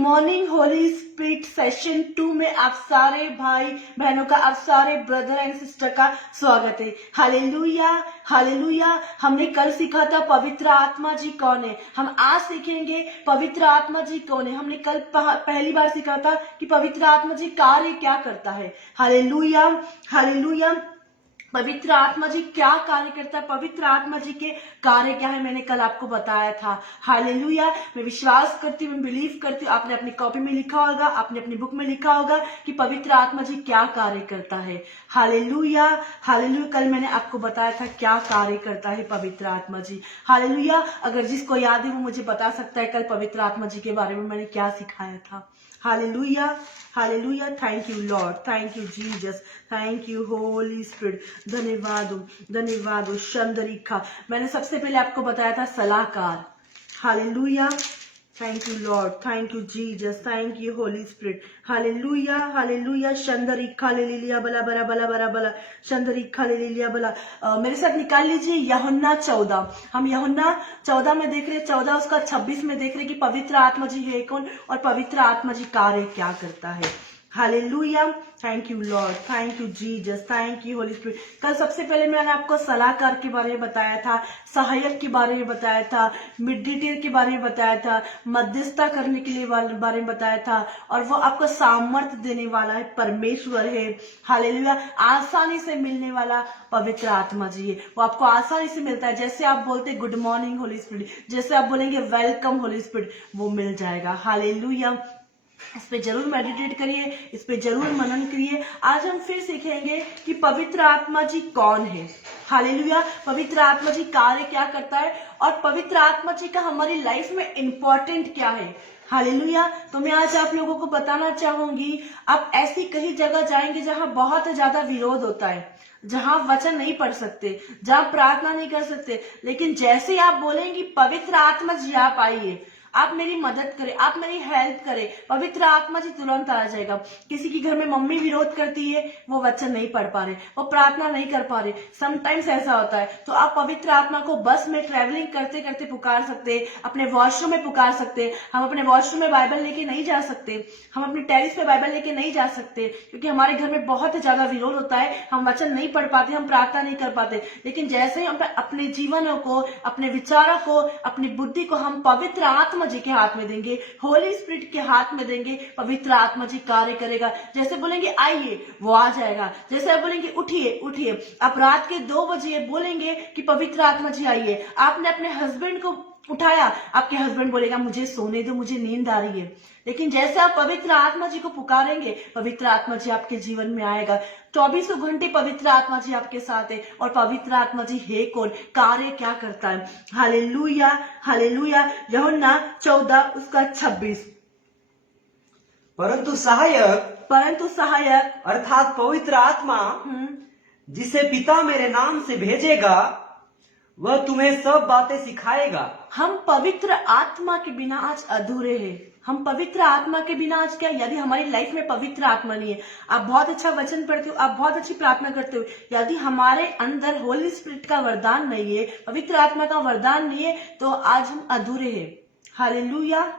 Morning Holi spirit session 2 में आप सारे भाई बहनों का, आप सारे ब्रदर एंड सिस्टर का स्वागत है। Hallelujah hallelujah. हमने कल सीखा था पवित्र आत्मा जी कौन है। हम आज सीखेंगे पवित्र आत्मा जी कौन है। हमने कल पहली बार सीखा था कि पवित्र आत्मा जी कार्य क्या करता है। Hallelujah hallelujah. पवित्र आत्मा जी क्या कार्य करता है, पवित्र आत्मा जी के कार्य क्या है, मैंने कल आपको बताया था। हालेलुया। मैं विश्वास करती हूँ, मैं बिलीव करती हूँ, आपने अपनी कॉपी में लिखा होगा, आपने अपनी बुक में लिखा होगा कि पवित्र आत्मा जी क्या कार्य करता है। Hallelujah hallelujah. कल मैंने आपको बताया था क्या कार्य करता है पवित्र आत्मा जी। हालेलुया। अगर जिसको याद है वो मुझे बता सकता है कल पवित्र आत्मा जी के बारे में मैंने क्या सिखाया था। Hallelujah hallelujah. Thank you Lord, thank you Jesus, thank you Holy spirit. धन्यवाद धन्यवाद। शंदरिखा, मैंने सबसे पहले आपको बताया था सलाहकार। Hallelujah. Thank you Lord, thank you Jesus, thank you Holy Spirit. Hallelujah hallelujah. शंदरिखा ले लिया बला बला बला बला बला। शंदरिखा ले लिया बला। मेरे साथ निकाल लीजिए यूहन्ना 14। हम यूहन्ना 14 में देख रहे, 14 उसका 26 में देख रहे कि पवित्र आत्मा जी है कौन और पवित्र आत्मा जी कार्य क्या करता है। Hallelujah. Thank you Lord, thank you Jesus, thank you Holy spirit. कल सबसे पहले मैंने आपको सलाहकार के बारे में बताया था, सहायक के बारे में बताया था, मिडिएटर के बारे में बताया था, मध्यस्थता करने के लिए बारे में बताया था, और वो आपको सामर्थ्य देने वाला है, परमेश्वर है। हालेलुया। आसानी से मिलने वाला पवित्र आत्मा जी है। वो आपको आसानी से मिलता है। जैसे आप बोलते गुड मॉर्निंग होली स्पिरिट, जैसे आप बोलेंगे वेलकम होली स्पिरिट, वो मिल जाएगा। हालेलुया। इस पे जरूर मेडिटेट करिए, इस पे जरूर मनन करिए। आज हम फिर सीखेंगे कि पवित्र आत्मा जी कौन है। हालेलुया। पवित्र आत्मा जी कार्य क्या करता है और पवित्र आत्मा जी का हमारी लाइफ में इंपॉर्टेंट क्या है। हालेलुया। तो मैं आज आप लोगों को बताना चाहूंगी, आप ऐसी कई जगह जाएंगे जहां बहुत ज्यादा विरोध होता है, जहां वचन नहीं पढ़ सकते, जहां प्रार्थना नहीं कर सकते, लेकिन जैसे आप बोलेंगे पवित्र आत्मा जी आप आइए, आप मेरी मदद करें, आप मेरी हेल्प करें, पवित्र आत्मा जी तुरंत आ जाएगा। किसी के घर में मम्मी विरोध करती है, वो वचन नहीं पढ़ पा रहे, वो प्रार्थना नहीं कर पा रहे, समटाइम्स ऐसा होता है, तो आप पवित्र आत्मा को बस में ट्रेवलिंग करते करते पुकार सकते, अपने वॉशरूम में पुकार सकते। हम अपने वॉशरूम में बाइबल लेके नहीं जा सकते, हम अपने टेरिस पे बाइबल लेके नहीं जा सकते, क्योंकि हमारे घर में बहुत ज्यादा विरोध होता है, हम वचन नहीं पढ़ पाते, हम प्रार्थना नहीं कर पाते। लेकिन जैसे ही हम अपने जीवनों को, अपने विचारों को, अपनी बुद्धि को हम पवित्र आत्मा जी के हाथ में देंगे, होली स्पिरिट के हाथ में देंगे, पवित्र आत्मा जी कार्य करेगा। जैसे बोलेंगे आइए, वो आ जाएगा। जैसे आप बोलेंगे उठिए उठिए, आप रात के 2 बजे बोलेंगे कि पवित्र आत्मा जी आइए, आपने अपने हस्बैंड को उठाया, आपके हस्बैंड बोलेगा मुझे सोने दो, मुझे नींद आ रही है। लेकिन जैसे आप पवित्र आत्मा जी को पुकारेंगे, पवित्र आत्मा जी आपके जीवन में आएगा। 24 घंटे पवित्र आत्मा जी आपके साथ है। और पवित्र आत्मा जी है कौन, कार्य क्या करता है। Hallelujah hallelujah. यूहन्ना 14 उसका 26। परंतु सहायक अर्थात पवित्र आत्मा जिसे पिता मेरे नाम से भेजेगा, वह तुम्हें सब बातें सिखाएगा। हम पवित्र आत्मा के बिना आज अधूरे हैं। हम पवित्र आत्मा के बिना आज क्या, यदि हमारी लाइफ में पवित्र आत्मा नहीं है, आप बहुत अच्छा वचन पढ़ते हो, आप बहुत अच्छी प्रार्थना करते हो, यदि हमारे अंदर होली स्पिरिट का वरदान नहीं है, पवित्र आत्मा का वरदान नहीं है, तो आज हम अधूरे हैं। Hallelujah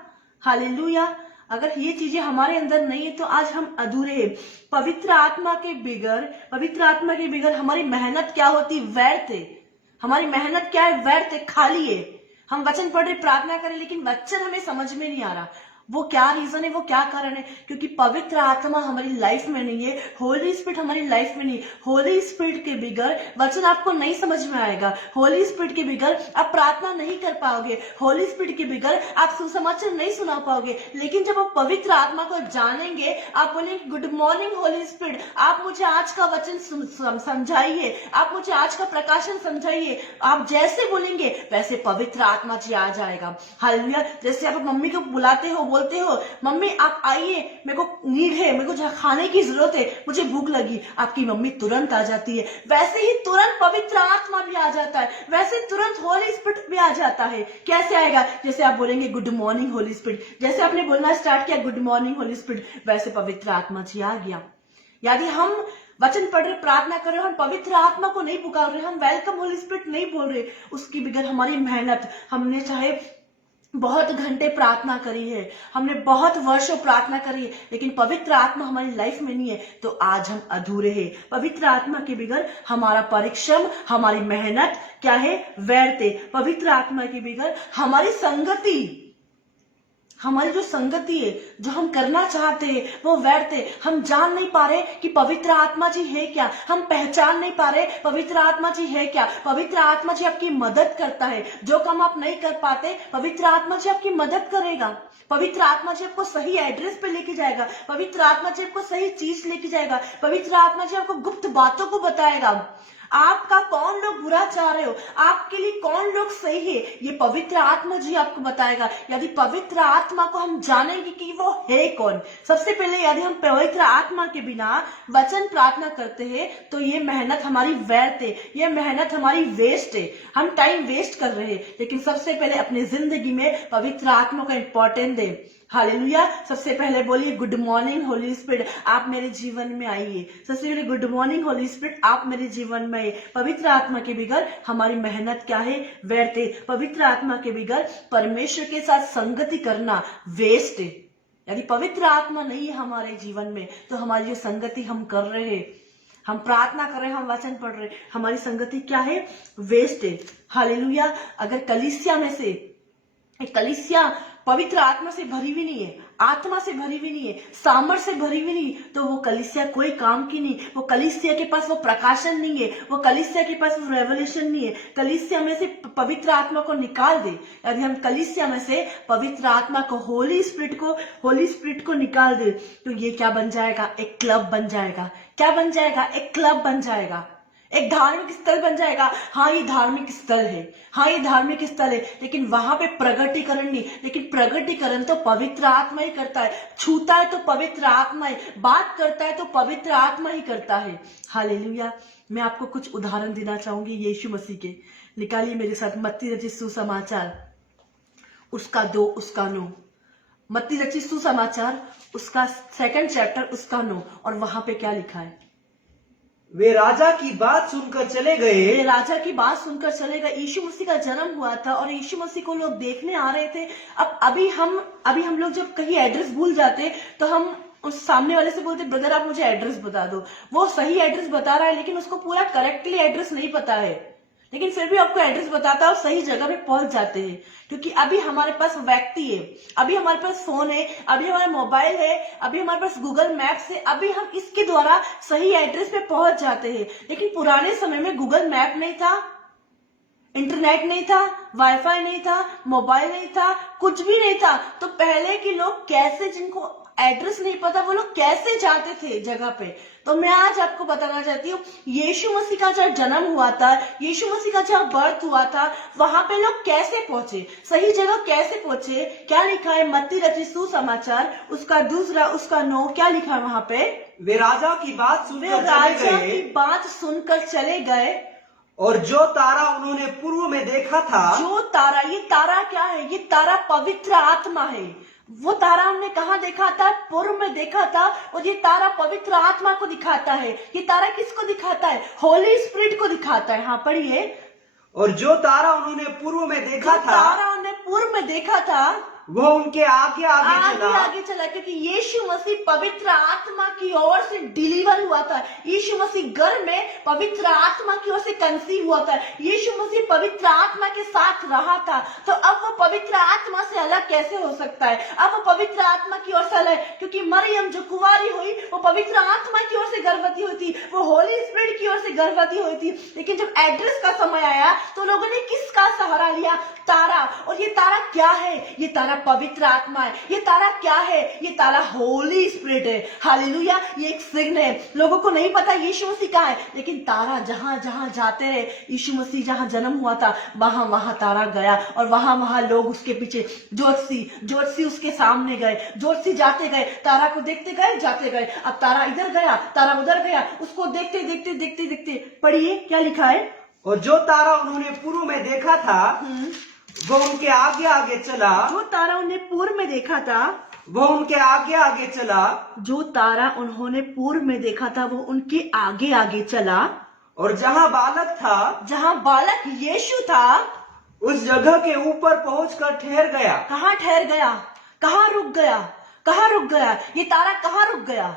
hallelujah. अगर ये चीजें हमारे अंदर नहीं है तो आज हम अधूरे हैं। पवित्र आत्मा के बिगर हमारी मेहनत क्या होती, व्यर्थ है। हमारी मेहनत क्या है, व्यर्थ है, खाली है। हम वचन पढ़ रहे, प्रार्थना करें, लेकिन वचन हमें समझ में नहीं आ रहा। वो क्या रीजन है, वो क्या कारण है, क्योंकि पवित्र आत्मा हमारी लाइफ में नहीं है, होली स्पिरिट हमारी लाइफ में नहीं है। होली स्पिरिट के बिगर वचन आपको नहीं समझ में आएगा, होली स्पिरिट के बिगर आप प्रार्थना नहीं कर पाओगे, होली स्पिरिट के बिगर आप सुसमाचार नहीं सुना पाओगे। लेकिन जब आप पवित्र आत्मा को जानेंगे, आप बोलेंगे गुड मॉर्निंग होली स्पिरिट, आप मुझे आज का वचन समझाइए, आप मुझे आज का प्रकाशन समझाइए। आप जैसे बोलेंगे वैसे पवित्र आत्मा जी आ जाएगा। हालेलुया। जैसे आप मम्मी को बुलाते हो, बोलते हो मम्मी आप आइए, मेरे को नीड है, मेरे को खाने की जरूरत है, मुझे भूख लगी, आपकी मम्मी तुरंत आ जाती है। वैसे ही तुरंत पवित्र आत्मा भी आ जाता है, वैसे तुरंत होली स्पिरिट भी आ जाता है। कैसे आएगा, जैसे आप बोलेंगे गुड मॉर्निंग होली स्पिरिट, जैसे आपने बोलना स्टार्ट किया गुड मॉर्निंग होली स्पिरिट, वैसे पवित्र आत्मा जी आ गया। यदि हम वचन पढ़ रहे, प्रार्थना कर रहे, हम पवित्र आत्मा को नहीं पुकार रहे, हम वेलकम होली स्पिरिट नहीं बोल रहे, उसकी बगैर हमारी मेहनत, हमने चाहे बहुत घंटे प्रार्थना करी है, हमने बहुत वर्षों प्रार्थना करी है, लेकिन पवित्र आत्मा हमारी लाइफ में नहीं है, तो आज हम अधूरे हैं। पवित्र आत्मा के बगैर हमारा परिश्रम, हमारी मेहनत क्या है? व्यर्थ है। पवित्र आत्मा के बगैर हमारी संगति, हमारी जो संगति है, जो हम करना चाहते हैं, वो व्यर्थ है। हम जान नहीं पा रहे कि पवित्र आत्मा जी है क्या, हम पहचान नहीं पा रहे पवित्र आत्मा जी है क्या। पवित्र आत्मा जी आपकी मदद करता है, जो काम आप नहीं कर पाते पवित्र आत्मा जी आपकी मदद करेगा। पवित्र आत्मा जी आपको सही एड्रेस पे लेके जाएगा, पवित्र आत्मा जी आपको सही चीज लेके जाएगा, पवित्र आत्मा जी आपको गुप्त बातों को बताएगा। आपका कौन लोग बुरा चाह रहे हो, आपके लिए कौन लोग सही है, ये पवित्र आत्मा जी आपको बताएगा। यदि पवित्र आत्मा को हम जानेंगे कि वो है कौन। सबसे पहले यदि हम पवित्र आत्मा के बिना वचन प्रार्थना करते हैं तो ये मेहनत हमारी व्यर्थ है, ये मेहनत हमारी वेस्ट है, हम टाइम वेस्ट कर रहे हैं। लेकिन सबसे पहले अपनी जिंदगी में पवित्र आत्मा का इंपॉर्टेंस दे। हालेलुया। सबसे पहले बोलिए गुड मॉर्निंग होली स्पिरिट, आप मेरे जीवन में आइए। सबसे पहले गुड मॉर्निंग होली स्पिरिट, आप मेरे जीवन में आइए। पवित्र आत्मा के बगैर हमारी मेहनत क्या है? व्यर्थ है। पवित्र आत्मा के बगैर परमेश्वर के साथ संगति करना वेस्ट है। यदि पवित्र आत्मा नहीं है हमारे जीवन में तो हमारी जो संगति हम कर रहे हैं, हम प्रार्थना कर रहे हैं, हम वचन पढ़ रहे हैं, हमारी संगति क्या है? वेस्ट है। हालेलुया। अगर कलीसिया में से एक कलीसिया पवित्र आत्मा से भरी हुई नहीं है, आत्मा से भरी हुई नहीं है, सामर्थ से भरी हुई नहीं, तो वो कलीसिया कोई काम की नहीं। वो कलीसिया के पास वो प्रकाशन नहीं है, वो कलीसिया के पास वो रेवलेशन नहीं है। कलीसिया में से पवित्र आत्मा को निकाल दे। यदि हम कलीसिया में से पवित्र आत्मा को, होली स्पिरिट को निकाल दे तो ये क्या बन जाएगा? एक क्लब बन जाएगा। क्या बन जाएगा? एक क्लब बन जाएगा, एक धार्मिक स्थल बन जाएगा। हाँ ये धार्मिक स्थल है, हाँ ये धार्मिक स्थल है, लेकिन वहां पे प्रगटीकरण नहीं। लेकिन प्रगटीकरण तो पवित्र आत्मा ही करता है, छूता है तो पवित्र आत्मा ही, बात करता है तो पवित्र आत्मा ही करता है। हालेलुया। मैं आपको कुछ उदाहरण देना चाहूंगी यीशु मसीह के। निकालिए मेरे साथ मत्ती रचित सुसमाचार उसका 2 उसका 9। मत्ती रचित सुसमाचार उसका 2 चैप्टर उसका 9, और वहां पे क्या लिखा है? वे राजा की बात सुनकर चले गए। राजा की बात सुनकर चले गए। यीशु मसीह का जन्म हुआ था और यीशु मसीह को लोग देखने आ रहे थे। अब अभी हम लोग जब कहीं एड्रेस भूल जाते तो हम उस सामने वाले से बोलते, ब्रदर आप मुझे एड्रेस बता दो। वो सही एड्रेस बता रहा है लेकिन उसको पूरा करेक्टली एड्रेस नहीं पता है, लेकिन फिर भी आपको एड्रेस बताता है और सही जगह पे पहुंच जाते हैं। क्योंकि अभी हमारे पास व्यक्ति है, अभी हमारे पास फोन है, अभी हमारा मोबाइल है, अभी हमारे पास गूगल मैप्स है, अभी हम इसके द्वारा सही एड्रेस पे पहुंच जाते हैं। लेकिन पुराने समय में गूगल मैप नहीं था, इंटरनेट नहीं था, वाईफाई नहीं था, मोबाइल नहीं था, कुछ भी नहीं था। तो पहले के लोग कैसे, जिनको एड्रेस नहीं पता, वो लोग कैसे जाते थे जगह पे? तो मैं आज आपको बताना चाहती हूँ, यीशु मसीह का जब जन्म हुआ था, यीशु मसीह का जब बर्थ हुआ था, वहां पे लोग कैसे पहुंचे, सही जगह कैसे पहुंचे? क्या लिखा है मत्ती रचित सुसमाचार उसका 2 उसका 9? क्या लिखा है वहां पे? वे राजा की बात सुनकर चले गए और जो तारा उन्होंने पूर्व में देखा था। जो तारा, ये तारा क्या है? ये तारा पवित्र आत्मा है। वो तारा हमने कहा देखा था? पूर्व में देखा था। और ये तारा पवित्र आत्मा को दिखाता है। ये तारा किसको दिखाता है? होली स्पिरिट को दिखाता है। हाँ पढ़िए। और जो तारा उन्होंने पूर्व में देखा था, तारा उन्होंने पूर्व में देखा था, वो उनके आगे आगे चला, क्योंकि यीशु मसीह पवित्र आत्मा की ओर से डिलीवर हुआ था। यीशु मसीह गर्भ में पवित्र आत्मा की ओर से कंसीव हुआ था। यीशु मसीह पवित्र आत्मा के साथ रहा था। तो अब वो पवित्र आत्मा से अलग कैसे हो सकता है? अब वो पवित्र आत्मा की ओर से अलग, क्योंकि मरियम जो कुंवारी हुई वो पवित्र आत्मा की ओर से गर्भवती हुई थी, वो होली स्पिरिट की ओर से गर्भवती हुई थी। लेकिन जब एड्रेस का समय आया तो लोगों ने किसका सहारा लिया? तारा। और ये तारा क्या है? ये तारा पवित्र आत्मा है। ये तारा क्या है? ये तारा होली स्पिरिट है। हालेलुया। ये एक सिग्न है। लोगों को नहीं पता यीशु मसीह कहाँ है, लेकिन तारा जहां जहां जाते रहे, यीशु मसीह जहां जन्म हुआ था वहां वहां तारा गया, और वहां वहां लोग उसके पीछे, ज्योतिषी उसके सामने गए, ज्योतिषी जाते गए, तारा को देखते गए, जाते गए। अब तारा इधर गया, तारा उधर गया, उसको देखते देखते देखते देखते। पढ़िए क्या लिखा है? और जो तारा उन्होंने पूर्व में देखा था वो उनके आगे आगे चला। जो तारा उन्हें पूर्व में देखा था वो उनके आगे आगे चला। जो तारा उन्होंने पूर्व में देखा था वो उनके आगे आगे चला। और जहां बालक था, जहां बालक यीशु था, उस जगह के ऊपर पहुंचकर ठहर गया। कहाँ ठहर गया? कहाँ रुक गया? कहाँ रुक गया? ये तारा कहाँ रुक गया?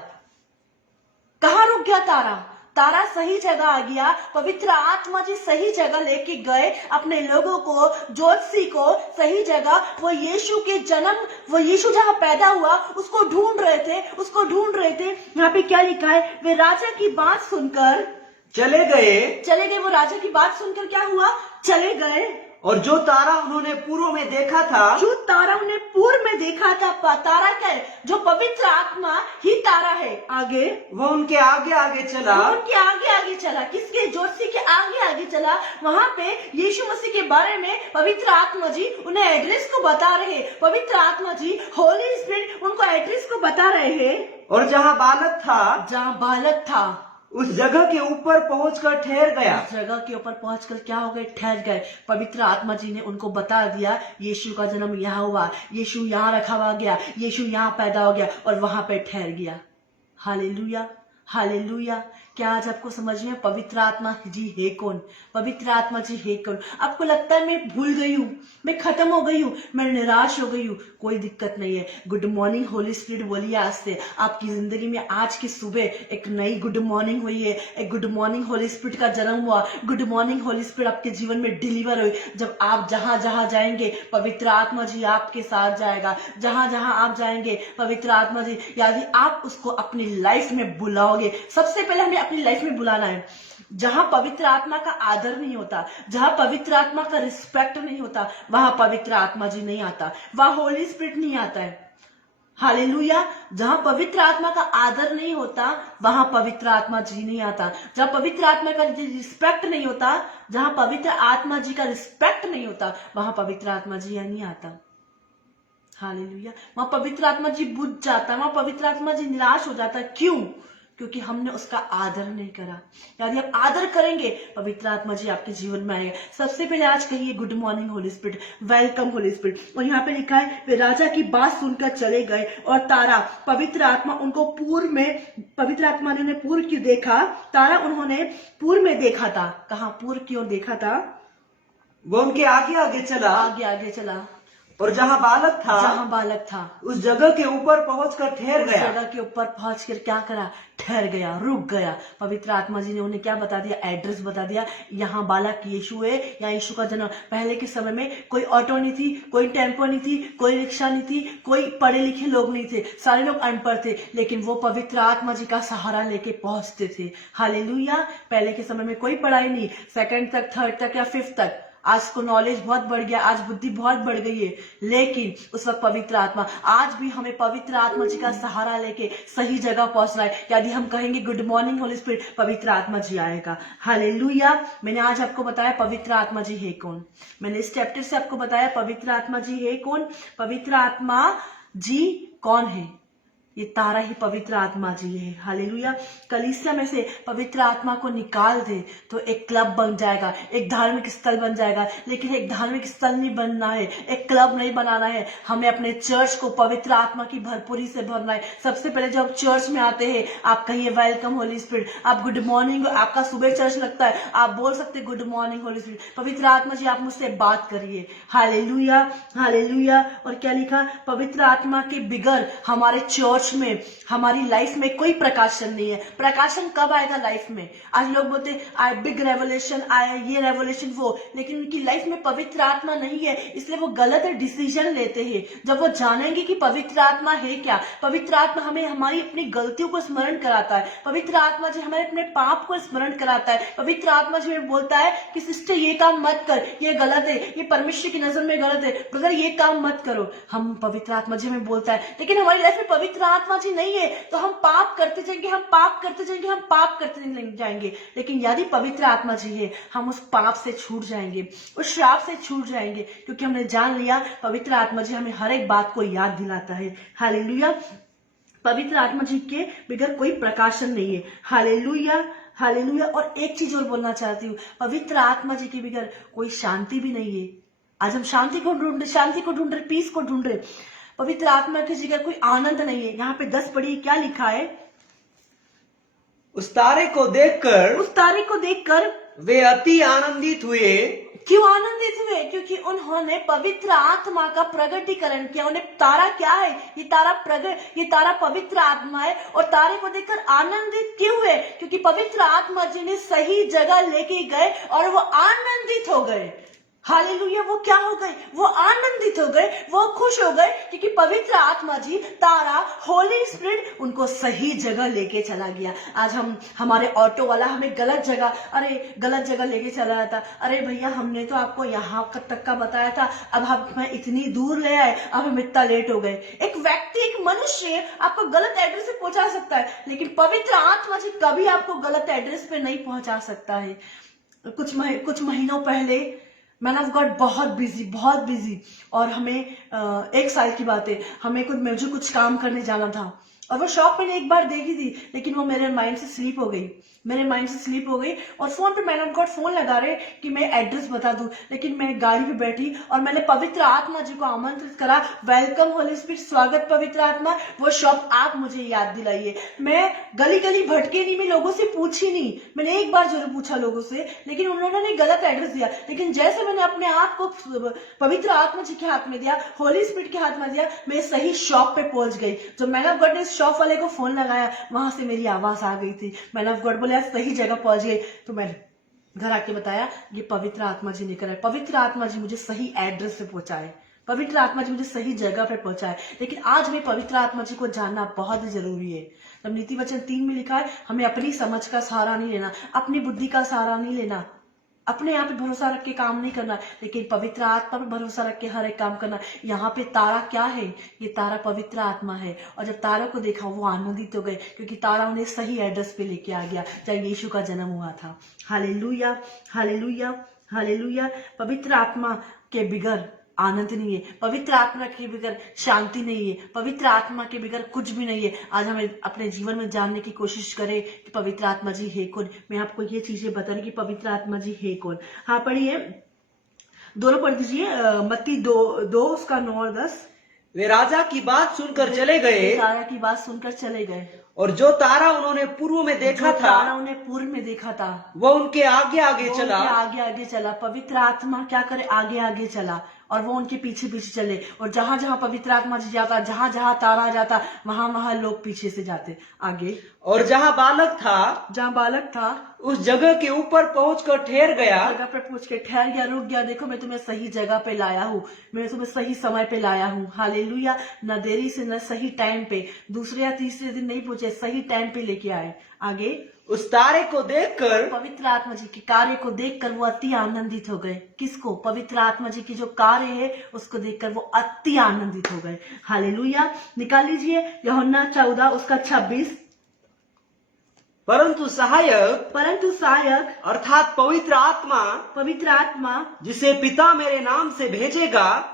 कहाँ रुक गया तारा? तारा सही जगह आ गया। पवित्र आत्मा जी सही जगह लेके गए अपने लोगों को, ज्योतिषी को सही जगह। वो यीशु के जन्म, वो यीशु जहां पैदा हुआ उसको ढूंढ रहे थे, उसको ढूंढ रहे थे। यहाँ पे क्या लिखा है? वे राजा की बात सुनकर चले गए। वो राजा की बात सुनकर क्या हुआ? चले गए। और जो तारा उन्होंने पूर्व में देखा था, जो तारा उन्हें पूर्व में देखा था, तारा क्या है? जो पवित्र आत्मा ही तारा है। आगे वह उनके आगे आगे चला। उनके आगे आगे चला। किसके? ज्योतिषी के आगे आगे चला। वहां पे यीशु मसीह के बारे में पवित्र आत्मा जी उन्हें एड्रेस को बता रहे। पवित्र आत्मा जी, होली स्पिरिट उनको एड्रेस को बता रहे हैं। और जहाँ बालक था उस जगह के ऊपर पहुंचकर ठहर गया। उस जगह के ऊपर पहुंचकर क्या हो गए? ठहर गए। पवित्र आत्मा जी ने उनको बता दिया यीशु का जन्म यहाँ हुआ, यीशु यहाँ रखा हुआ गया, यीशु यहाँ पैदा हो गया और वहां पे ठहर गया। Hallelujah, hallelujah. क्या आज आपको समझ में? पवित्र आत्मा जी है कौन? पवित्र आत्मा जी है कौन? आपको लगता है मैं भूल गई हूँ, मैं खत्म हो गई हूँ, मैं निराश हो गई हूँ? कोई दिक्कत नहीं है। गुड मॉर्निंग होली स्पिरिट बोलिए आज से। आपकी जिंदगी में आज की सुबह एक नई गुड मॉर्निंग हुई है। एक गुड मॉर्निंग होली स्पिरिट का जन्म हुआ। गुड मॉर्निंग होली स्पिरिट आपके जीवन में डिलीवर हुई। जब आप जहां जहां जाएंगे पवित्र आत्मा जी आपके साथ जाएगा। जहां जहां आप जाएंगे पवित्र आत्मा जी, यदि आप उसको अपनी लाइफ में बुलाओगे, सबसे पहले हमें अपनी लाइफ में बुलाना है। जहां पवित्र आत्मा का आदर नहीं होता, जहां पवित्र आत्मा का रिस्पेक्ट नहीं होता, वहां पवित्र आत्मा जी नहीं आता, वहां होली स्पिरिट नहीं आता है। हालेलुया। जहां पवित्र आत्मा का आदर नहीं होता वहां पवित्र आत्मा जी नहीं आता। जहां पवित्र आत्मा का रिस्पेक्ट नहीं होता, जहां पवित्र आत्मा जी का रिस्पेक्ट नहीं होता, वहां पवित्र आत्मा जी नहीं आता। हालेलुया। वहां पवित्र आत्मा जी बुझ जाता है, वहां पवित्र आत्मा जी निराश हो जाता है। क्यों? क्योंकि हमने उसका आदर नहीं करा। यदि आप आदर करेंगे पवित्र आत्मा जी आपके जीवन में आएगा। सबसे पहले आज कहिए good morning Holi spirit, welcome Holi spirit. और यहाँ पे लिखा है वे राजा की बात सुनकर चले गए और तारा, पवित्र आत्मा उनको पूर्व में, पवित्र आत्मा ने उन्हें पूर्व क्यों देखा? तारा उन्होंने पूर्व में देखा था। कहाँ? पूर्व क्यों देखा था? वो उनके आगे आगे चला। आगे आगे चला। और जहाँ बालक था उस जगह के ऊपर पहुंचकर ठहर गया। जगह के ऊपर पहुंचकर क्या करा? ठहर गया, रुक गया। पवित्र आत्मा जी ने उन्हें क्या बता दिया? एड्रेस बता दिया। यहाँ बालक यीशु है, यहाँ यीशु का जन्म। पहले के समय में कोई ऑटो नहीं थी, कोई टेम्पो नहीं थी, कोई रिक्शा नहीं थी, कोई पढ़े लिखे लोग नहीं थे, सारे लोग अनपढ़ थे, लेकिन वो पवित्र आत्मा जी का सहारा लेके पहुंचते थे। हालेलुया। पहले के समय में कोई पढ़ाई नहीं, सेकंड तक, थर्ड तक या फिफ्थ तक। आज को नॉलेज बहुत बढ़ गया, आज बुद्धि बहुत बढ़ गई है, लेकिन उस वक्त पवित्र आत्मा, आज भी हमें पवित्र आत्मा जी का सहारा लेके सही जगह पहुंचना है। यदि हम कहेंगे गुड मॉर्निंग होली स्पिरिट, पवित्र आत्मा जी आएगा। हालेलुया। मैंने आज आपको बताया पवित्र आत्मा जी है कौन। मैंने इस चैप्टर से आपको बताया पवित्र आत्मा जी है कौन। पवित्र आत्मा जी कौन है? ये तारा ही पवित्र आत्मा जी है। हालेलुया। कलीसिया में से पवित्र आत्मा को निकाल दे तो एक क्लब बन जाएगा, एक धार्मिक स्थल बन जाएगा। लेकिन एक धार्मिक स्थल नहीं बनना है, एक क्लब नहीं बनाना है। हमें अपने चर्च को पवित्र आत्मा की भरपूरी से भरना है। सबसे पहले जब आप चर्च में आते हैं, आप कहिए वेलकम होली स्पिरिट। आप गुड मॉर्निंग, आपका सुबह चर्च लगता है, आप बोल सकते गुड मॉर्निंग होली स्पिरिट। पवित्र आत्मा जी आप मुझसे बात करिए। Hallelujah, hallelujah. और क्या लिखा? पवित्र आत्मा के बिगर हमारे चर्च में, हमारी लाइफ में कोई प्रकाशन नहीं है। प्रकाशन कब आएगा लाइफ में? आज लोग बोलते आए बिग रेवोल्यूशन आया, ये रेवोल्यूशन वो, लेकिन उनकी लाइफ में पवित्र आत्मा नहीं है, इसलिए वो गलत डिसीजन लेते हैं। जब वो जानेंगे कि पवित्र आत्मा है क्या, पवित्र आत्मा हमें हमारी अपनी गलतियों को स्मरण कराता है, पवित्र आत्मा जी हमें अपने पाप को स्मरण कराता है, पवित्र आत्मा जी हमें बोलता है कि सिस्टर ये काम मत कर, ये गलत है, ये परमेश्वर की नजर में गलत है, ब्रदर ये काम मत करो। हम पवित्र आत्मा जी हमें बोलता है, लेकिन हमारी लाइफ में पवित्र आत्मा जी नहीं है तो हम पाप करते जाएंगे, हम पाप करते जाएंगे, हम पाप करते जाएंगे। लेकिन यदि पवित्र आत्मा जी है, हम उस पाप से छूट जाएंगे, उस श्राप से छूट जाएंगे, क्योंकि हमने जान लिया पवित्र आत्मा जी हमें हर एक बात को याद दिलाता है। हालेलुया। पवित्र आत्मा जी के बगैर कोई प्रकाशन नहीं है। Hallelujah, hallelujah. और एक चीज और बोलना चाहती हूँ, पवित्र आत्मा जी के बगैर कोई शांति भी नहीं है। आज हम शांति को ढूंढ रहे, पीस को ढूंढ रहे। पवित्र आत्मा की जगह कोई आनंद नहीं है। यहाँ पे 10 पढ़िए क्या लिखा है? उस तारे को देखकर वे अति आनंदित हुए क्यों आनंदित हुए? क्योंकि उन्होंने पवित्र आत्मा का प्रगटीकरण किया। उन्हें तारा क्या है? ये तारा पवित्र आत्मा है। और तारे को देखकर आनंदित क्यों हुए? क्योंकि पवित्र आत्मा जिन्हें सही जगह लेके गए और वो आनंदित हो गए। हालेलुया! वो क्या हो गए? वो आनंदित हो गए, वो खुश हो गए, क्योंकि पवित्र आत्मा जी, तारा, होली स्पिरिट उनको सही जगह लेके चला गया। आज हमारे ऑटो वाला हमें गलत जगह लेके चला रहा था। अरे भैया, हमने तो आपको यहाँ तक का बताया था, अब हमें इतनी दूर ले आए, अब हम इतना लेट हो गए। एक व्यक्ति, एक मनुष्य आपको गलत एड्रेस पे पहुंचा सकता है, लेकिन पवित्र आत्मा जी कभी आपको गलत एड्रेस पे नहीं पहुंचा सकता है। कुछ महीनों पहले मैन ऑफ गॉड बहुत बिजी, और हमें 1 साल की बात है, मुझे कुछ काम करने जाना था, और वो शॉप मैंने एक बार देखी थी, लेकिन वो मेरे माइंड से स्लीप हो गई। और फोन पे मैन ऑफ गॉड फोन लगा रहे कि मैं एड्रेस बता दूं, लेकिन मैं गाड़ी पे बैठी और मैंने पवित्र आत्मा जी को आमंत्रित करा, वेलकम होली स्पिरिट, स्वागत पवित्र आत्मा, वो शॉप आप मुझे याद दिलाइए। मैं गली भटके नहीं, मैं लोगों से पूछी नहीं, मैंने एक बार जरूर पूछा लोगों से, लेकिन उन्होंने गलत एड्रेस दिया। लेकिन जैसे मैंने अपने आप को पवित्र आत्मा जी के हाथ में दिया, होली स्पिरिट के हाथ में दिया, मैं सही शॉप पे पहुंच गई। जो मैन ऑफ गॉड ने शॉप वाले को फोन लगाया, वहां से मेरी आवाज आ गई थी। मैन ऑफ गॉड बोले सही जगह पहुंच गई। तो मैंने घर आके बताया, ये पवित्र आत्मा जी ने करा है। पवित्र आत्मा जी मुझे सही एड्रेस पे पहुंचाए, पवित्र आत्मा जी मुझे सही जगह पे पहुंचाए। लेकिन आज हमें पवित्र आत्मा जी को जानना बहुत जरूरी है। तब नीति वचन 3 में लिखा है, हमें अपनी समझ का सहारा नहीं लेना, अपनी बुद्धि का सहारा नहीं लेना, अपने आप पे भरोसा रख के काम नहीं करना, लेकिन पवित्र आत्मा पे भरोसा रख के हर एक काम करना। यहाँ पे तारा क्या है? ये तारा पवित्र आत्मा है। और जब तारा को देखा, वो आनंदित हो गए, क्योंकि तारा उन्हें सही एड्रेस पे लेके आ गया, जब यीशु का जन्म हुआ था। Hallelujah, hallelujah, hallelujah. पवित्र आत्मा के बिगर आनंद नहीं है, पवित्र आत्मा के बगैर शांति नहीं है, पवित्र आत्मा के बगैर कुछ भी नहीं है। आज हमें अपने जीवन में जानने की कोशिश करें कि पवित्र आत्मा जी है कौन। मैं आपको ये चीजें बता रही कि पवित्र आत्मा जी है कौन। हाँ, पढ़िए, दोनों पढ़ दीजिए, मत्ती 2 उसका 9 और 10। वे राजा की बात सुनकर चले गए, तारा की बात सुनकर चले गए, और जो तारा उन्होंने पूर्व में देखा था, तारा उन्हें पूर्व में देखा था, वो उनके आगे आगे चला। पवित्र आत्मा क्या करे? आगे आगे चला, और वो उनके पीछे पीछे चले। और जहां जहां पवित्र आत्मा जी जाता, जहां जहां तारा जाता, वहां वहां लोग पीछे से जाते आगे। और जहां बालक था उस जगह के ऊपर पहुंचकर ठहर गया, जगह पे पहुंच के ठहर गया, रुक गया। देखो, मैं तुम्हें सही जगह पे लाया हूँ, मैं तुम्हें सही समय पे लाया हूँ। हालेलुया। न देरी से, न सही टाइम पे, दूसरे या तीसरे दिन नहीं पूछे, सही टाइम पे लेके आए। आगे, उस तारे को देखकर, पवित्र आत्मा जी के कार्य को देखकर वो अति आनंदित हो गए। किसको? पवित्र आत्मा जी की जो कार्य है उसको देखकर वो अति आनंदित हो गए। हालेलुया। निकाल लीजिए यूहन्ना 14 उसका 26। परंतु सहायक अर्थात पवित्र आत्मा जिसे पिता मेरे नाम से भेजेगा,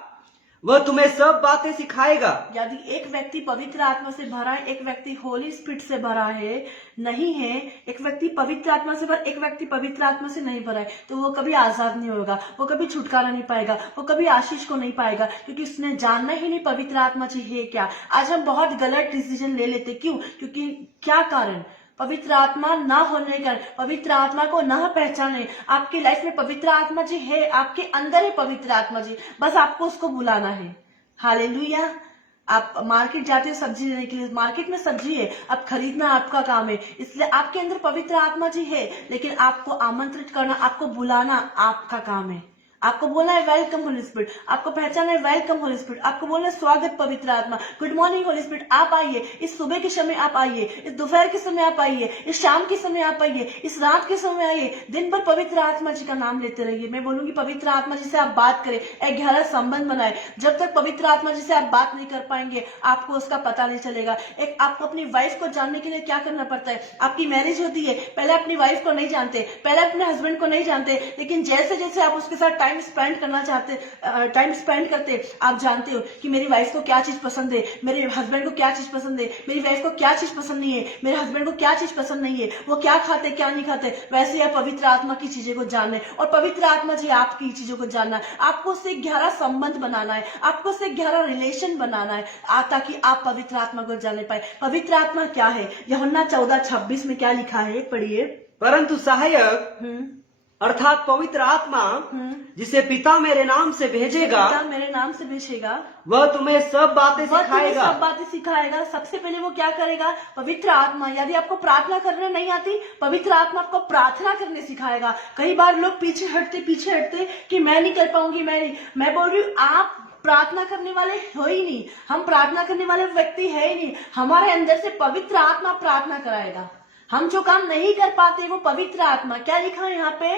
वह तुम्हें सब बातें सिखाएगा। यदि एक व्यक्ति पवित्र आत्मा से भरा है, एक व्यक्ति होली स्पिरिट से भरा है, नहीं है, एक व्यक्ति पवित्र आत्मा से भरा, एक व्यक्ति पवित्र आत्मा से नहीं भरा है, तो वो कभी आजाद नहीं होगा, वो कभी छुटकारा नहीं पाएगा, वो कभी आशीष को नहीं पाएगा, क्योंकि उसने जानना ही नहीं पवित्र आत्मा जी है क्या। आज हम बहुत गलत डिसीजन ले लेते। क्यों? क्योंकि क्या कारण? पवित्र आत्मा ना होने का, पवित्र आत्मा को ना पहचाने। आपकी लाइफ में पवित्र आत्मा जी है, आपके अंदर है पवित्र आत्मा जी, बस आपको उसको बुलाना है। हालेलुया। आप मार्केट जाते हो सब्जी लेने के लिए, मार्केट में सब्जी है, अब खरीदना आपका काम है, इसलिए आपके अंदर पवित्र आत्मा जी है, लेकिन आपको आमंत्रित करना, आपको बुलाना आपका काम है। आपको बोलना है वेलकम होली स्पिरिट, आपको पहचाना है वेलकम होली स्पिरिट, आपको बोलना है स्वागत पवित्र आत्मा, गुड मॉर्निंग होली स्पिरिट, आप आइए, इस सुबह के समय आप आइए, इस दोपहर के समय आप आइए, इस शाम के समय आप आइए, इस रात के समय आइए, दिन भर पवित्र आत्मा जी का नाम लेते रहिए। मैं बोलूंगी पवित्र आत्मा जी से आप बात करें, एक गहरा संबंध बनाए। जब तक पवित्र आत्मा जी से आप बात नहीं कर पाएंगे, आपको उसका पता नहीं चलेगा। एक आपको अपनी वाइफ को जानने के लिए क्या करना पड़ता है? आपकी मैरिज होती है, पहले अपनी वाइफ को नहीं जानते, पहले अपने हस्बैंड को नहीं जानते, लेकिन जैसे जैसे आप उसके साथ टाइम स्पेंड करते, आप जानते हो कि मेरी वाइफ को क्या चीज पसंद है, मेरे हस्बैंड को क्या चीज पसंद है, मेरी वाइफ को क्या चीज पसंद नहीं है, मेरे हस्बैंड को क्या चीज पसंद नहीं है, वो क्या खाते क्या नहीं खाते। वैसे ही आप पवित्र आत्मा की चीजें को जानना है, और पवित्र आत्मा जी आपकी चीजों को जानना है। आपको उससे गहरा संबंध बनाना है, आपको उससे गहरा रिलेशन बनाना है, ताकि आप पवित्र आत्मा को जाने पाए। पवित्र आत्मा क्या है? यूहन्ना 14:26 में क्या लिखा है? पढ़िए। परंतु सहायक अर्थात पवित्र आत्मा जिसे पिता मेरे नाम से भेजेगा पिता मेरे नाम से भेजेगा, वह तुम्हें सब बातें वह तुम्हें सिखाएगा। सब बातें सिखाएगा। सबसे पहले वो क्या करेगा? पवित्र आत्मा। यदि आपको प्रार्थना करने नहीं आती, पवित्र आत्मा आपको प्रार्थना करने सिखाएगा। कई बार लोग पीछे हटते कि मैं नहीं कर पाऊंगी, मैं बोल रही हूँ, आप प्रार्थना करने वाले हो ही नहीं, हम प्रार्थना करने वाले व्यक्ति है ही नहीं। हमारे अंदर से पवित्र आत्मा प्रार्थना कराएगा। हम जो काम नहीं कर पाते वो पवित्र आत्मा, क्या लिखा है यहाँ पे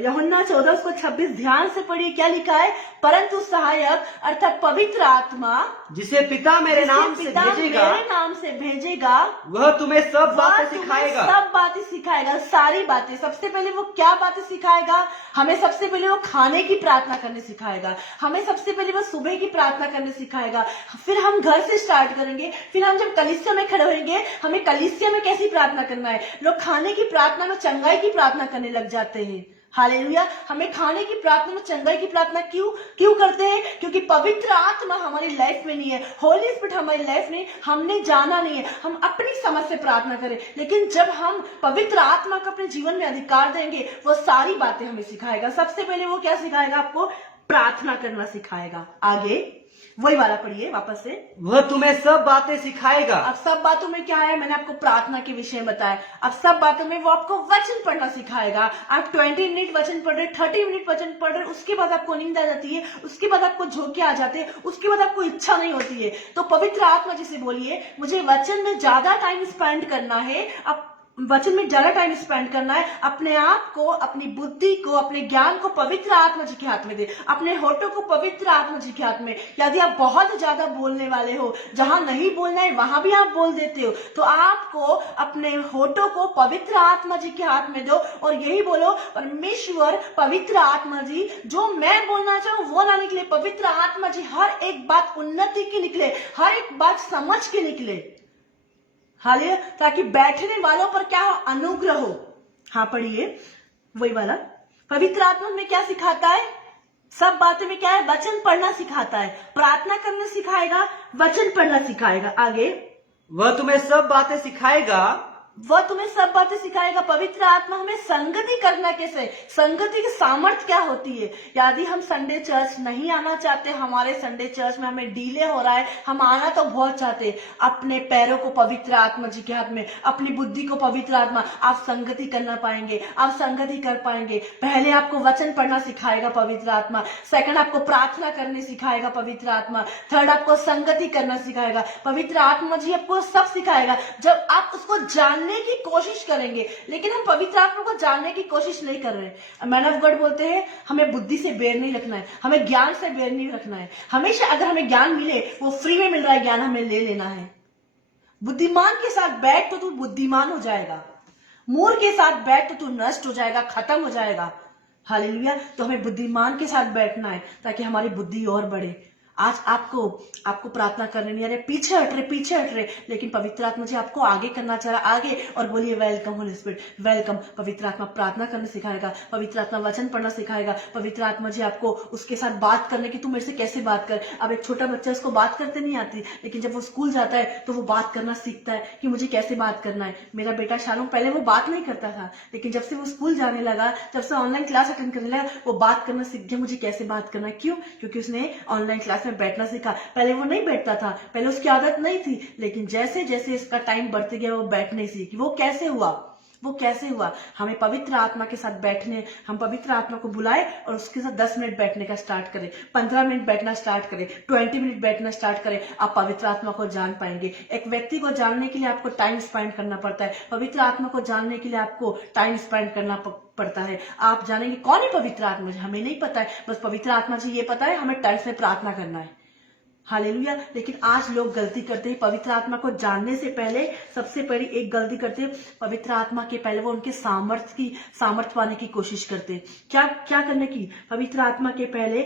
यूहन्ना 14:26, ध्यान से पढ़िए क्या लिखा है? परंतु सहायक अर्थात पवित्र आत्मा जिसे पिता मेरे नाम से भेजेगा वह तुम्हें सब बातें सिखाएगा। सब बातें सिखाएगा, सारी बातें। सबसे पहले वो क्या बातें सिखाएगा? हमें सबसे पहले वो खाने की प्रार्थना करने सिखाएगा। हमें सबसे पहले वो सुबह की प्रार्थना करने सिखाएगा। फिर हम घर से स्टार्ट करेंगे। फिर हम जब कलीसिया में खड़े होंगे, हमें कलीसिया में कैसी प्रार्थना करना है। लोग खाने की प्रार्थना में चंगाई की प्रार्थना करने लग जाते हैं। हालेलुया। हमें खाने की प्रार्थना में चंगाई की प्रार्थना क्यों करते हैं? क्योंकि पवित्र आत्मा हमारी लाइफ में नहीं है, होली स्पिरिट हमारी लाइफ में, हमने जाना नहीं है। हम अपनी समझ से प्रार्थना करें, लेकिन जब हम पवित्र आत्मा को अपने जीवन में अधिकार देंगे, वो सारी बातें हमें सिखाएगा। सबसे पहले वो क्या सिखाएगा? आपको प्रार्थना करना सिखाएगा। आगे वही वाला पढ़िए वापस से। वह तुम्हें सब बातें सिखाएगा। अब सब बातों में क्या है? मैंने आपको प्रार्थना के विषय में बताया। अब सब बातों में वो आपको वचन पढ़ना सिखाएगा। आप 20 मिनट वचन पढ़ रहे, 30 मिनट वचन पढ़ रहे, उसके बाद आपको नींद आ जाती है, उसके बाद आपको झोंके आ जाते हैं, उसके बाद आपको इच्छा नहीं होती है। तो पवित्र आत्मा जिसे बोलिए, मुझे वचन में ज्यादा टाइम स्पेंड करना है, अब वचन में ज्यादा टाइम स्पेंड करना है। अपने आप को, अपनी बुद्धि को, अपने ज्ञान को पवित्र आत्मा जी के हाथ में दे। अपने होठों को पवित्र आत्मा जी के हाथ में। यदि आप बहुत ज्यादा बोलने वाले हो, जहां नहीं बोलना है वहां भी आप बोल देते हो, तो आपको अपने होठों को पवित्र आत्मा जी के हाथ में दो और यही बोलो, परमेश्वर पवित्र आत्मा जी, जो मैं बोलना चाहूं वो ना निकले। पवित्र आत्मा जी हर एक बात उन्नति की निकले, हर एक बात समझ के निकले। हालेलुया। ताकि बैठने वालों पर क्या हो? अनुग्रह हो। हाँ पढ़िए वही वाला। पवित्र आत्मा में क्या सिखाता है? सब बातें में क्या है? वचन पढ़ना सिखाता है, प्रार्थना करना सिखाएगा, वचन पढ़ना सिखाएगा। आगे वह तुम्हें सब बातें सिखाएगा। वह तुम्हें सब बातें सिखाएगा। पवित्र आत्मा हमें संगति करना कैसे, संगति की सामर्थ्य क्या होती है। यदि हम संडे चर्च नहीं आना चाहते, हमारे संडे चर्च में हमें डिले हो रहा है, हम आना तो बहुत चाहते, अपने पैरों को पवित्र आत्मा जी के हाथ में, अपनी बुद्धि को पवित्र आत्मा, आप संगति करना पाएंगे, आप संगति कर पाएंगे। पहले आपको वचन पढ़ना सिखाएगा पवित्र आत्मा, सेकंड आपको प्रार्थना करने सिखाएगा पवित्र आत्मा, थर्ड आपको संगति करना सिखाएगा पवित्र आत्मा जी। आपको सब सिखाएगा जब आप उसको जानने की कोशिश करेंगे। लेकिन हम पवित्र आत्मा को जानने की कोशिश नहीं कर रहे। मैन ऑफ गॉड बोलते हैं हमें बुद्धि से बेर नहीं रखना है, हमें ज्ञान से बेर नहीं रखना है। हमेशा अगर हमें ज्ञान मिले, वो फ्री में मिल रहा है ज्ञान, हमें ले लेना है। बुद्धिमान के साथ बैठ तो तू बुद्धिमान हो जाएगा, मूर्ख के साथ बैठ तो तू नष्ट हो जाएगा, खत्म हो जाएगा। हालेलुया। तो हमें बुद्धिमान के साथ बैठना है ताकि हमारी बुद्धि और बढ़े। आज आपको प्रार्थना करने नहीं आ रहे, पीछे हट रहे, लेकिन पवित्र आत्मा जी आपको आगे करना चाह रहा, आगे। और बोलिए वेलकम होली स्पिरिट, वेलकम। पवित्र आत्मा प्रार्थना करना सिखाएगा, पवित्र आत्मा वचन पढ़ना सिखाएगा, पवित्र आत्मा जी आपको उसके साथ बात करने की, तू मेरे से कैसे बात कर। अब एक छोटा बच्चा, उसको बात करते नहीं आती, लेकिन जब वो स्कूल जाता है तो वो बात करना सीखता है कि मुझे कैसे बात करना है। मेरा बेटा शालोम पहले वो बात नहीं करता था, लेकिन जब से वो स्कूल जाने लगा, जब से ऑनलाइन क्लास अटेंड करने लगा, वो बात करना सीख गया, मुझे कैसे बात करना है। क्यों? क्योंकि उसने ऑनलाइन क्लास में बैठना सीखा। पहले वो नहीं बैठता था, पहले उसकी आदत नहीं थी, लेकिन जैसे जैसे इसका टाइम बढ़ते गया वो बैठने सीखी। वो कैसे हुआ? हमें पवित्र आत्मा के साथ बैठने, हम पवित्र आत्मा को बुलाए और उसके साथ 10 मिनट बैठने का स्टार्ट करें, 15 मिनट बैठना स्टार्ट करें, 20 मिनट बैठना स्टार्ट करें। आप पवित्र आत्मा को जान पाएंगे। एक व्यक्ति को जानने के लिए आपको टाइम स्पेंड करना पड़ता है, पवित्र आत्मा को जानने के लिए आपको टाइम स्पेंड करना पड़ता है। आप जानेंगे कौन है पवित्र आत्मा जी, हमें नहीं पता है, बस पवित्र आत्मा जी ये पता है, हमें टाइम से प्रार्थना करना है। हालेलुया। लेकिन आज लोग गलती करते हैं, पवित्र आत्मा को जानने से पहले सबसे बड़ी एक गलती करते हैं, पवित्र आत्मा के पहले वो उनके सामर्थ्य पाने की कोशिश करते हैं। क्या करने की? पवित्र आत्मा के पहले,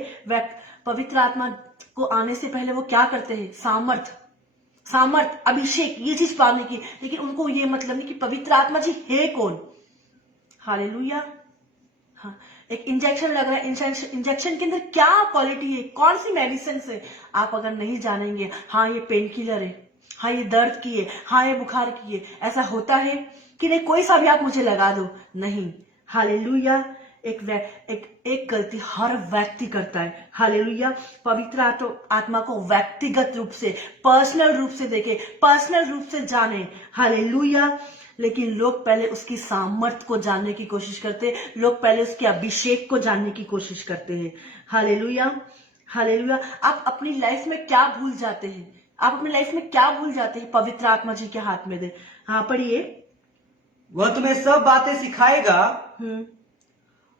पवित्र आत्मा को आने से पहले वो क्या करते हैं? सामर्थ, अभिषेक, ये चीज पाने की। लेकिन उनको ये मतलब नहीं कि पवित्र आत्मा जी है कौन। हालेलुया। हाँ, एक इंजेक्शन लग रहा है, इंजेक्शन के अंदर क्या क्वालिटी है, कौन सी मेडिसिन से, आप अगर नहीं जानेंगे, हाँ ये पेन किलर है, हाँ ये दर्द की है, हाँ ये बुखार की है, ऐसा होता है कि नहीं कोई सा भी आप मुझे लगा दो, नहीं। हालेलुया। एक गलती हर व्यक्ति करता है। हालेलुया। पवित्र आत्मा को व्यक्तिगत रूप से, पर्सनल रूप से देखे, पर्सनल रूप से जाने। हालेलुया। लेकिन लोग पहले उसकी सामर्थ्य को जानने की कोशिश करते हैं, लोग पहले उसके अभिषेक को जानने की कोशिश करते हैं। हालेलुया। हालेलुया। आप अपनी लाइफ में क्या भूल जाते हैं? आप अपनी लाइफ में क्या भूल जाते हैं? पवित्र आत्मा जी के हाथ में दे। हाँ, पढ़िए। वह तुम्हें सब बातें सिखाएगा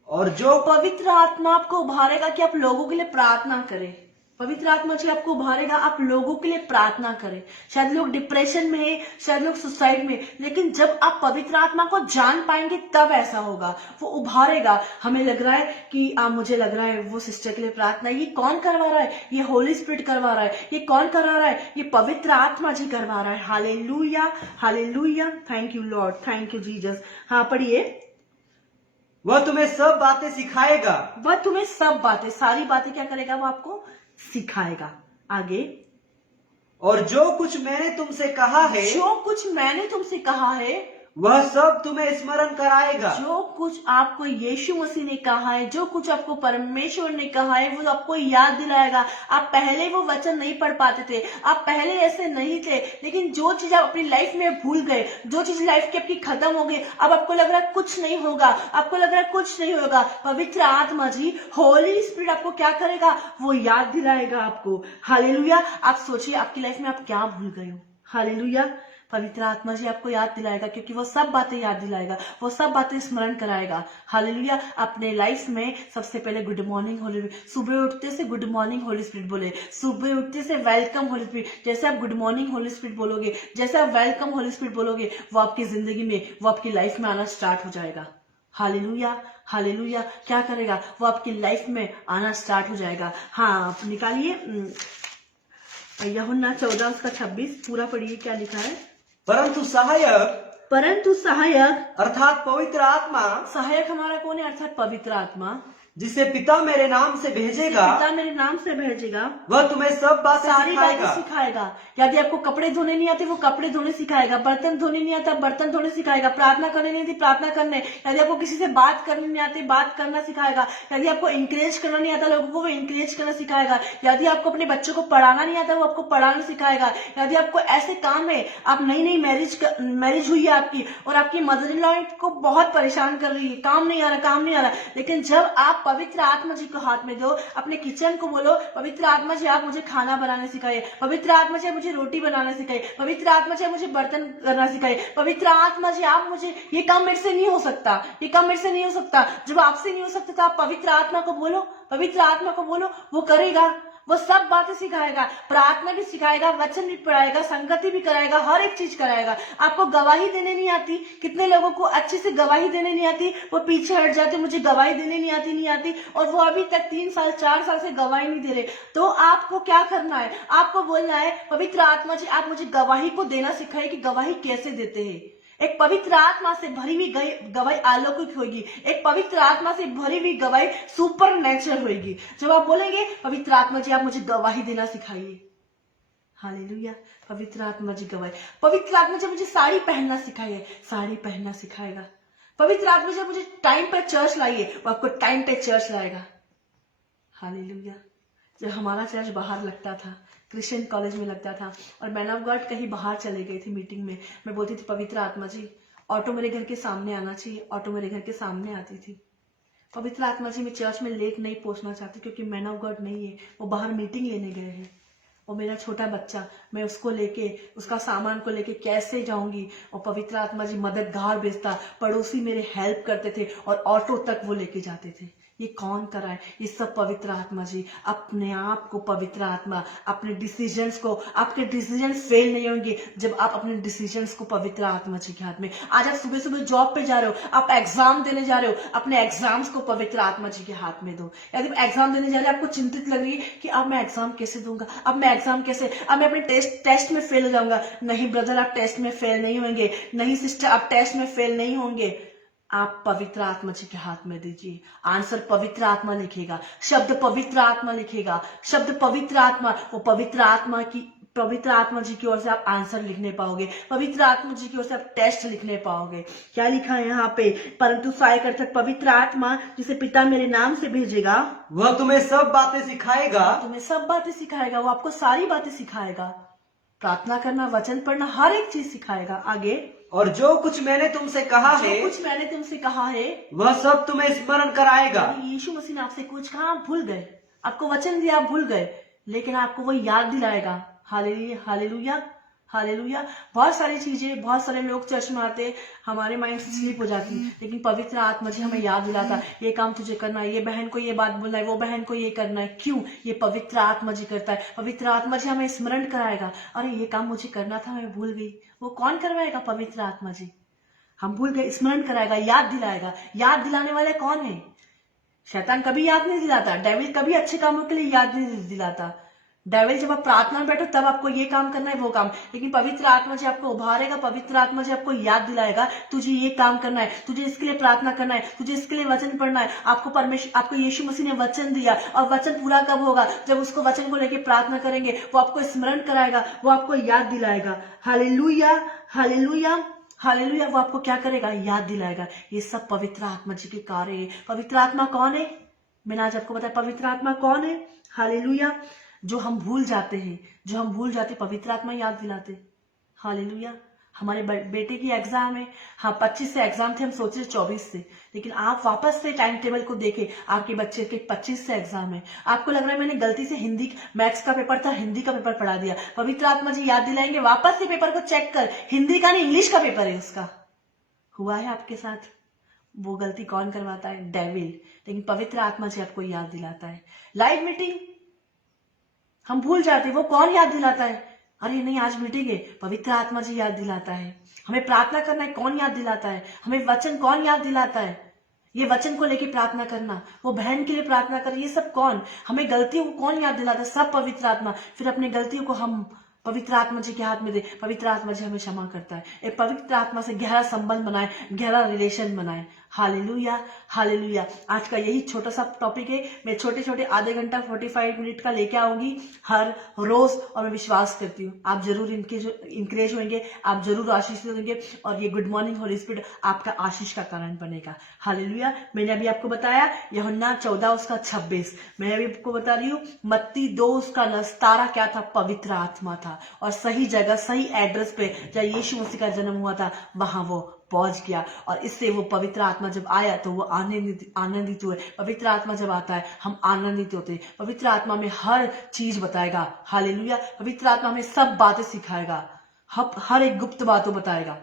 और जो पवित्र आत्मा आपको उभारेगा कि आप लोगों के लिए प्रार्थना करें। पवित्र आत्मा जी आपको उभारेगा, आप लोगों के लिए प्रार्थना करें। शायद लोग डिप्रेशन में है, शायद लोग सुसाइड में, लेकिन जब आप पवित्र आत्मा को जान पाएंगे तब ऐसा होगा। वो उभारेगा। हमें लग रहा है कि मुझे लग रहा है वो सिस्टर के लिए प्रार्थना, ये कौन करवा रहा है? ये होली स्पिरिट करवा रहा है। ये कौन करवा रहा है? ये पवित्र आत्मा जी करवा रहा है। Hallelujah. Hallelujah. Thank you Lord, thank you Jesus. हाँ, पढ़िए। वह तुम्हें सब बातें सिखाएगा। वह तुम्हें सब बातें, सारी बातें क्या करेगा? वो आपको सिखाएगा। आगे। और जो कुछ मैंने तुमसे कहा है, जो कुछ मैंने तुमसे कहा है, वह सब तुम्हें स्मरण कराएगा। जो कुछ आपको यीशु मसीह ने कहा है, जो कुछ आपको परमेश्वर ने कहा है, वो आपको याद दिलाएगा। आप पहले वो वचन नहीं पढ़ पाते थे, आप पहले ऐसे नहीं थे, लेकिन जो चीज आप अपनी लाइफ में भूल गए, जो चीज लाइफ की आपकी खत्म हो गई, अब आपको लग रहा है कुछ नहीं होगा, आपको लग रहा है कुछ नहीं होगा। पवित्र आत्मा जी, होली स्पिरिट आपको क्या करेगा? वो याद दिलाएगा आपको। हालेलुया। आप सोचिए आपकी लाइफ में आप क्या भूल गए हो। हालेलुया। पवित्र आत्मा जी आपको याद दिलाएगा, क्योंकि वो सब बातें याद दिलाएगा, वो सब बातें स्मरण कराएगा। हालेलुया। अपने लाइफ में सबसे पहले गुड मॉर्निंग होली स्पिरिट, सुबह उठते से गुड मॉर्निंग होली स्पिरिट बोले, सुबह उठते से वेलकम होली स्पिरिट। जैसे आप गुड मॉर्निंग होली स्पिरिट बोलोगे, जैसे आप वेलकम होली स्पिरिट बोलोगे, वो आपकी जिंदगी में, वो आपकी लाइफ में आना स्टार्ट हो जाएगा। हालेलुया। हालेलुया। क्या करेगा? वो आपकी लाइफ में आना स्टार्ट हो जाएगा। हाँ, आप निकालिए यूहन्ना 14 उसका 26 पूरा पढ़िए, क्या लिखा है? परंतु सहायक अर्थात पवित्र आत्मा, सहायक हमारा कौन है? अर्थात पवित्र आत्मा, जिसे पिता मेरे नाम से भेजेगा, पिता मेरे नाम से भेजेगा, वह तुम्हें सब बातें सारी बातें सिखाएगा। सिखाएगा। यदि आपको कपड़े धोने नहीं आते, वो कपड़े धोने सिखाएगा। बर्तन धोने नहीं आता, बर्तन धोने सिखाएगा। प्रार्थना करने नहीं आती, प्रार्थना करने। यदि आपको किसी से बात करने नहीं आती, बात करना सिखाएगा। यदि आपको इंकरेज करना नहीं आता लोगों को, वो इंकरेज करना सिखाएगा। यदि आपको अपने बच्चों को पढ़ाना नहीं आता, वो आपको पढ़ाना सिखाएगा। यदि आपको ऐसे काम है, आप नई मैरिज हुई है आपकी, और आपकी मदर इन लॉ को बहुत परेशान कर रही है, काम नहीं आ रहा, लेकिन जब आप पवित्र आत्मा जी को हाथ में दो, अपने किचन को बोलो, पवित्र आत्मा जी आप मुझे खाना बनाने सिखाइए, पवित्र आत्मा जी मुझे रोटी बनाना सिखाइए, पवित्र आत्मा जी मुझे बर्तन करना सिखाइए, पवित्र आत्मा जी आप मुझे, ये काम मेरे से नहीं हो सकता, ये काम मेरे से नहीं हो सकता। जब आपसे नहीं हो सकता तो आप पवित्र आत्मा को बोलो, पवित्र आत्मा को बोलो, वो करेगा। वो सब बातें सिखाएगा, प्रार्थना भी सिखाएगा, वचन भी पढ़ाएगा, संगति भी कराएगा, हर एक चीज कराएगा। आपको गवाही देने नहीं आती, कितने लोगों को अच्छे से गवाही देने नहीं आती, वो पीछे हट जाते, मुझे गवाही देने नहीं आती, और वो अभी तक 3 साल 4 साल से गवाही नहीं दे रहे। तो आपको क्या करना है? आपको बोलना है, पवित्र आत्मा जी आप मुझे गवाही को देना सिखाइए कि गवाही कैसे देते हैं। एक पवित्र आत्मा से भरी हुई गवाही अलौकिक होगी, एक पवित्र आत्मा से भरी हुई गवाही सुपर नेचुरल होगी। जब आप बोलेंगे, पवित्र आत्मा जी आप मुझे गवाही देना सिखाइए, हालेलुया, पवित्र आत्मा जी गवाही। पवित्र आत्मा जी मुझे साड़ी पहनना सिखाइए, साड़ी पहनना सिखाएगा। पवित्र आत्मा जी मुझे टाइम पे चर्च लाइए, वो आपको टाइम पे चर्च लाएगा। हालेलुया। जब हमारा चर्च बाहर लगता था, क्रिश्चियन कॉलेज में लगता था, और मैन ऑफ गॉड कहीं बाहर चले गई थी मीटिंग में, मैं बोलती थी, पवित्र आत्मा जी ऑटो मेरे घर के सामने आना चाहिए, ऑटो मेरे घर के सामने आती थी। पवित्र आत्मा जी मैं चर्च में लेट नहीं पहुंचना चाहती, क्योंकि मैन ऑफ गॉड नहीं है, वो बाहर मीटिंग लेने गए हैं, और मेरा छोटा बच्चा, मैं उसको लेके, उसका सामान को लेके कैसे जाऊंगी? और पवित्र आत्मा जी मददगार भेजता, पड़ोसी मेरे हेल्प करते थे, और ऑटो तक वो लेके जाते थे। ये कौन कराए? ये सब पवित्र आत्मा जी। अपने आप को पवित्र आत्मा, अपने डिसीजंस को, आपके डिसीजन फेल नहीं होंगे जब आप अपने डिसीजंस को पवित्र आत्मा जी के हाथ में। आज आप सुबह सुबह जॉब पे जा रहे हो, आप एग्जाम देने जा रहे हो, अपने एग्जाम्स को पवित्र आत्मा जी के हाथ में दो। यदि एग्जाम देने जा रहे हो, आपको चिंतित लग रही है कि अब मैं एग्जाम कैसे दूंगा, अब मैं एग्जाम कैसे, अब मैं अपने टेस्ट में फेल हो जाऊंगा। नहीं ब्रदर, आप टेस्ट में फेल नहीं होंगे। नहीं सिस्टर, आप टेस्ट में फेल नहीं होंगे। आप पवित्र आत्मा जी के हाथ में दीजिए, आंसर पवित्र आत्मा लिखेगा, शब्द पवित्र आत्मा लिखेगा, शब्द पवित्र आत्मा, वो पवित्र आत्मा की पवित्र आत्मा जी की ओर से आप आंसर लिखने पाओगे, पवित्र आत्मा जी की ओर से आप टेस्ट लिखने पाओगे। क्या लिखा है यहाँ पे, परंतु साय अर्थक पवित्र आत्मा जिसे पिता मेरे नाम से भेजेगा वह तुम्हें सब बातें सिखाएगा। तुम्हें सब बातें सिखाएगा, वो आपको सारी बातें सिखाएगा। प्रार्थना करना, वचन पढ़ना, हर एक चीज सिखाएगा। आगे, और जो कुछ मैंने तुमसे कहा है जो कुछ मैंने तुमसे कहा है वह सब तुम्हें स्मरण कराएगा। यानी यीशु मसीह ने आपसे कुछ कहा, आप भूल गए, आपको वचन दिया, आप भूल गए, लेकिन आपको वो याद दिलाएगा। Hallelujah, hallelujah, hallelujah. बहुत सारी चीजें, बहुत सारे लोग चर्च में आते, हमारे माइंड से स्लीप हो जाती, लेकिन पवित्र आत्मा जी हमें याद दिलाता, ये काम तुझे करना है, ये बहन को ये बात बोलना है, वो बहन को ये करना है। क्यों? ये पवित्र आत्मा जी करता है। पवित्र आत्मा जी हमें स्मरण कराएगा, अरे ये काम मुझे करना था, मैं भूल गई। वो कौन करवाएगा? पवित्र आत्मा जी। हम भूल गए, स्मरण कराएगा, याद दिलाएगा। याद दिलाने वाले कौन है? शैतान कभी याद नहीं दिलाता, डेविल कभी अच्छे कामों के लिए याद नहीं दिलाता। डेविल जब आप प्रार्थना में बैठो तब आपको ये काम करना है, वो काम, लेकिन पवित्र आत्मा जी आपको उभारेगा, पवित्र आत्मा जी आपको याद दिलाएगा, तुझे ये काम करना है, तुझे इसके लिए प्रार्थना करना है, तुझे इसके लिए वचन पढ़ना है। आपको यीशु मसीह ने वचन दिया, और वचन पूरा कब होगा? जब उसको वचन को लेकर प्रार्थना करेंगे, वो आपको स्मरण कराएगा, वो आपको याद दिलाएगा। Hallelujah, hallelujah, hallelujah. वो आपको क्या करेगा? याद दिलाएगा। ये सब पवित्र आत्मा जी के कार्य है। पवित्र आत्मा कौन है? मैंने आज आपको बताया पवित्र आत्मा कौन है। हालेलुया। जो हम भूल जाते हैं, जो हम भूल जाते, पवित्र आत्मा याद दिलाते। हालेलुया। हमारे बेटे की एग्जाम है, हाँ 25 से एग्जाम थे, हम सोचे 24 से, लेकिन आप वापस से टाइम टेबल को देखे, आपके बच्चे के 25 से एग्जाम है। आपको लग रहा है मैंने गलती से हिंदी, मैथ्स का पेपर था, हिंदी का पेपर पढ़ा दिया। पवित्र आत्मा जी याद दिलाएंगे, वापस से पेपर को चेक कर, हिंदी का नहीं इंग्लिश का पेपर है उसका। हुआ है आपके साथ? वो गलती कौन करवाता है? डेविल। लेकिन पवित्र आत्मा जी आपको याद दिलाता है। लाइव मीटिंग हम भूल जाते, वो कौन याद दिलाता है? अरे नहीं, आज मीटिंग है, पवित्र आत्मा जी याद दिलाता है। हमें प्रार्थना करना है, कौन याद दिलाता है? हमें वचन कौन याद दिलाता है? ये वचन को लेके प्रार्थना करना, वो बहन के लिए प्रार्थना करना, ये सब कौन? हमें गलतियों को कौन याद दिलाता है? सब पवित्र आत्मा। फिर अपनी गलतियों को हम पवित्र आत्मा जी के हाथ में दे, पवित्र आत्मा जी हमें क्षमा करता है। एक पवित्र आत्मा से गहरा संबंध बनाए, गहरा रिलेशन बनाए। Hallelujah, hallelujah. आज का यही छोटा सा टॉपिक है। मैं छोटे छोटे आधे घंटा 45 मिनट का लेके आऊंगी हर रोज, और मैं विश्वास करती हूँ आप जरूर इंकरेज होंगे, आप जरूर आशीषित होंगे, और ये गुड मॉर्निंग होली स्पिरिट आपका आशीष का कारण बनेगा। हालेलुया। मैंने अभी आपको बताया यूहन्ना 14 उसका 26, मैं अभी आपको बता रही हूँ मत्ती 2 उसका 10। तारा क्या था? पवित्र आत्मा था, और सही जगह, सही एड्रेस पे जहाँ यीशु मसीह का जन्म हुआ था, वहां वो पहुंच गया। और इससे वो पवित्र आत्मा जब आया तो वो आनंदित हुए। पवित्र आत्मा जब आता है हम आनंदित होते हैं। पवित्र आत्मा में हर चीज बताएगा। हालेलुया। पवित्र आत्मा हमें सब बातें सिखाएगा, हर एक गुप्त बातों बताएगा।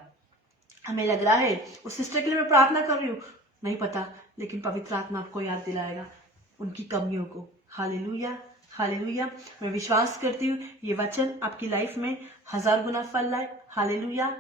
हमें लग रहा है उस सिस्टर के लिए मैं प्रार्थना कर रही हूँ, नहीं पता, लेकिन पवित्र आत्मा आपको याद दिलाएगा उनकी कमियों को। Hallelujah, hallelujah. मैं विश्वास करती हूँ ये वचन आपकी लाइफ में 1000 गुना फल लाए। हालेलुया।